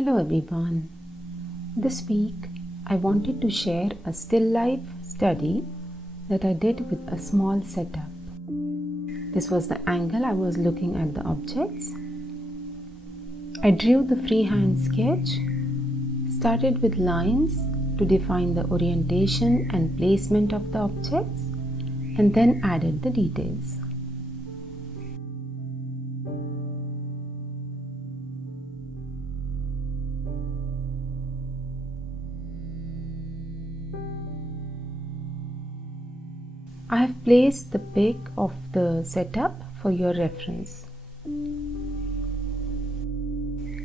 Hello everyone. This week I wanted to share a still life study that I did with a small setup. This was the angle I was looking at the objects. I drew the freehand sketch, started with lines to define the orientation and placement of the objects, and then added the details. I have placed the pic of the setup for your reference.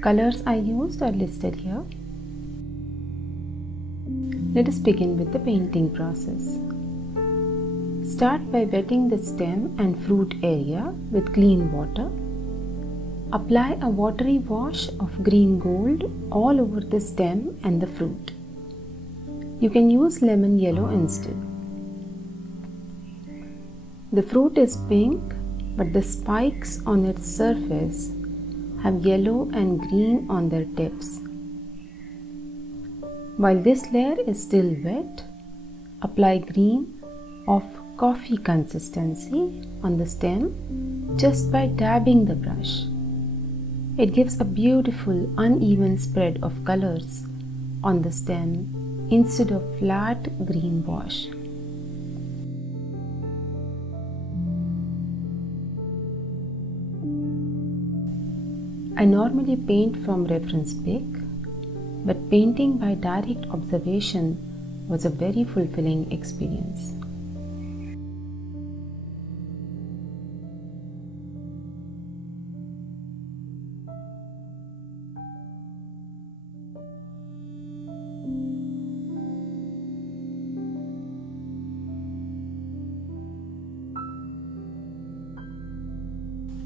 Colors I used are listed here. Let us begin with the painting process. Start by wetting the stem and fruit area with clean water. Apply a watery wash of green gold all over the stem and the fruit. You can use lemon yellow instead. The fruit is pink, but the spikes on its surface have yellow and green on their tips. While this layer is still wet, apply green of coffee consistency on the stem just by dabbing the brush. It gives a beautiful uneven spread of colors on the stem instead of flat green wash. I normally paint from reference pic, but painting by direct observation was a very fulfilling experience.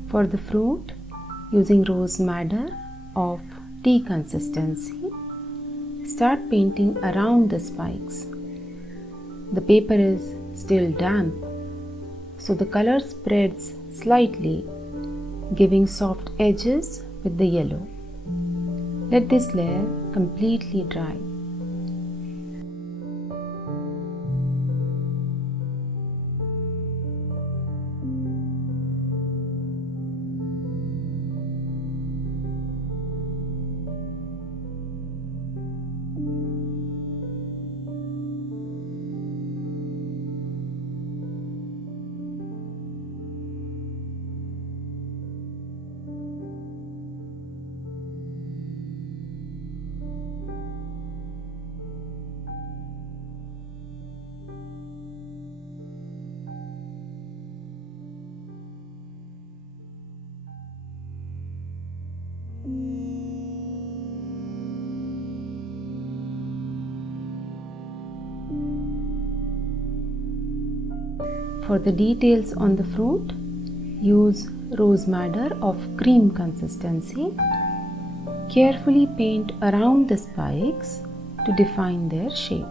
For the fruit, using rose madder of tea consistency, start painting around the spikes. The paper is still damp, so the color spreads slightly, giving soft edges with the yellow. Let this layer completely dry. For the details on the fruit, use rose madder of cream consistency. Carefully paint around the spikes to define their shape.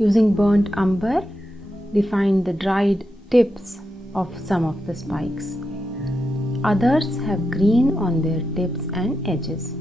Using burnt umber, define the dried tips of some of the spikes. Others have green on their tips and edges.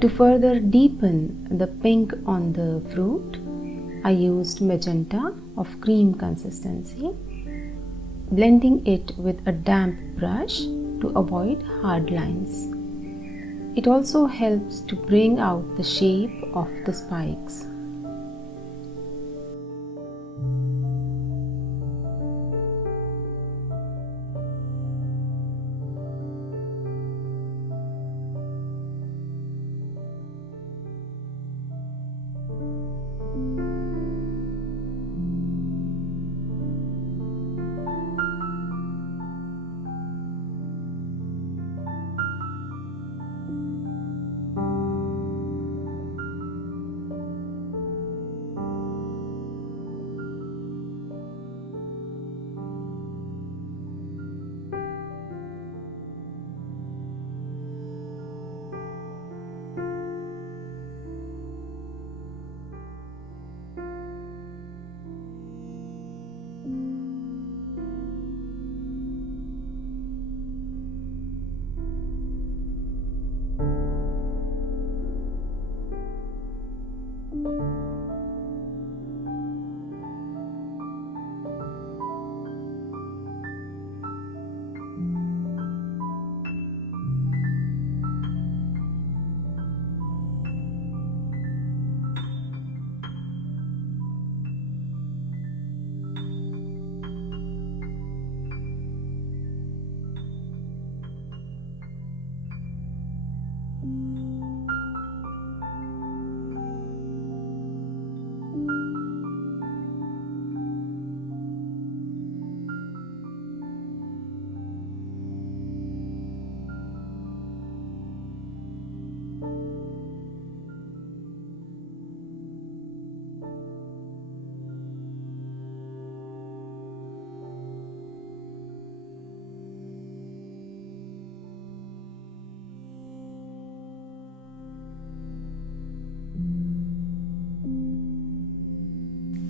To further deepen the pink on the fruit, I used magenta of cream consistency, blending it with a damp brush to avoid hard lines. It also helps to bring out the shape of the spikes.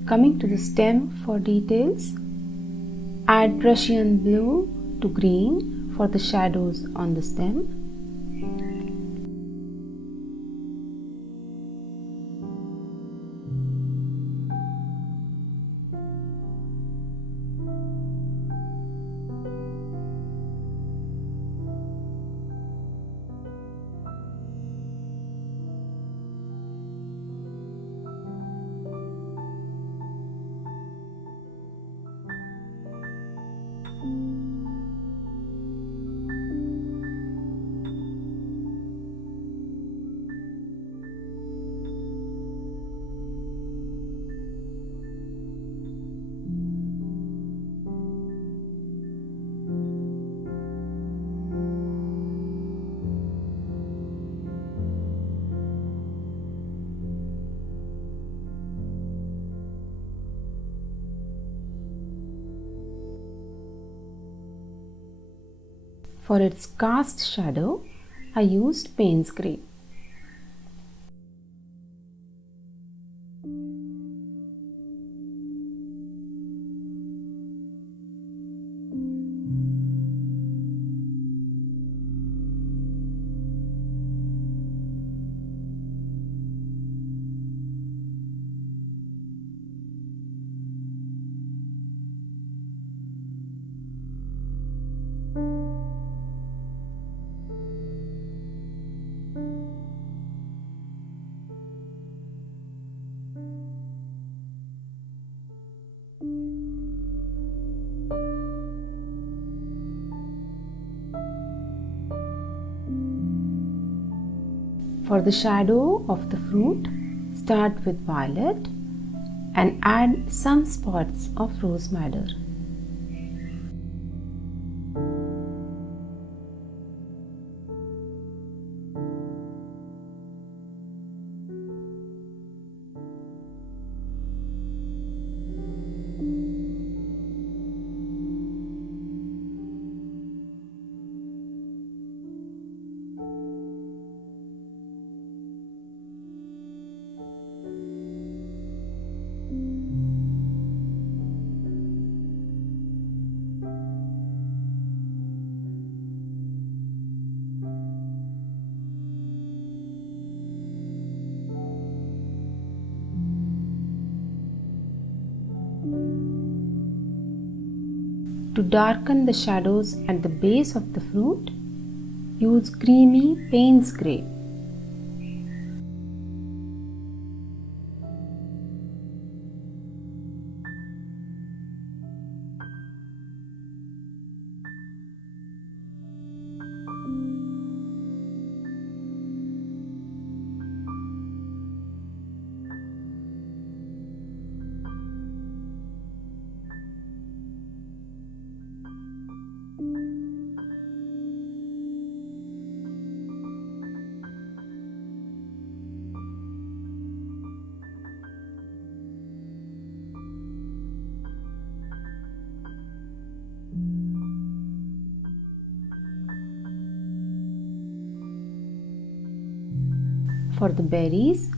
Coming to the stem for details, add Prussian blue to green for the shadows on the stem. For its cast shadow, I used Payne's grey. For the shadow of the fruit, start with violet and add some spots of rose madder. To darken the shadows at the base of the fruit, use creamy Payne's grey. For the berries,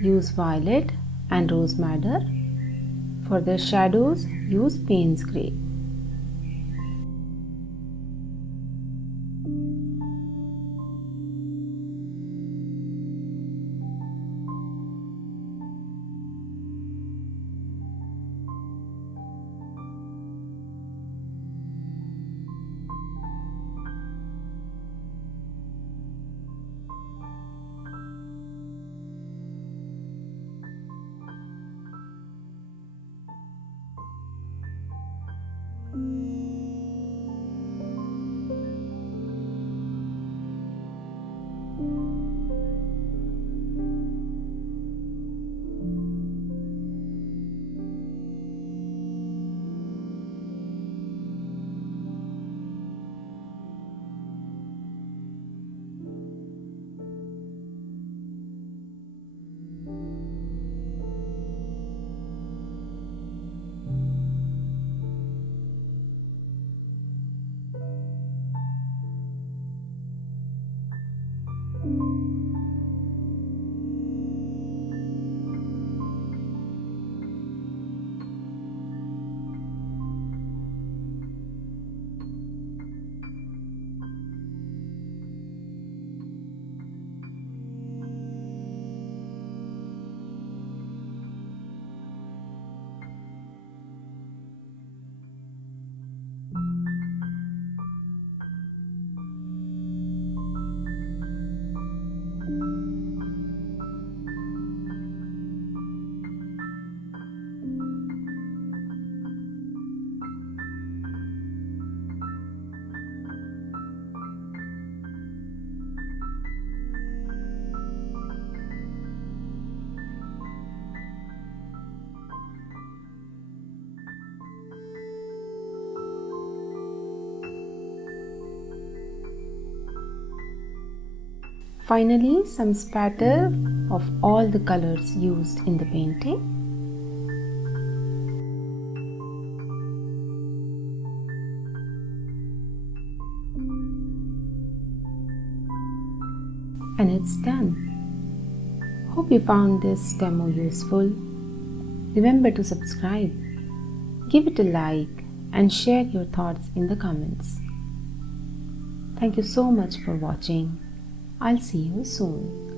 use violet and rose madder. For their shadows, use Payne's grey. Finally, some spatter of all the colors used in the painting. and it's done. Hope you found this demo useful. Remember to subscribe, give it a like, and share your thoughts in the comments. Thank you so much for watching. I'll see you soon.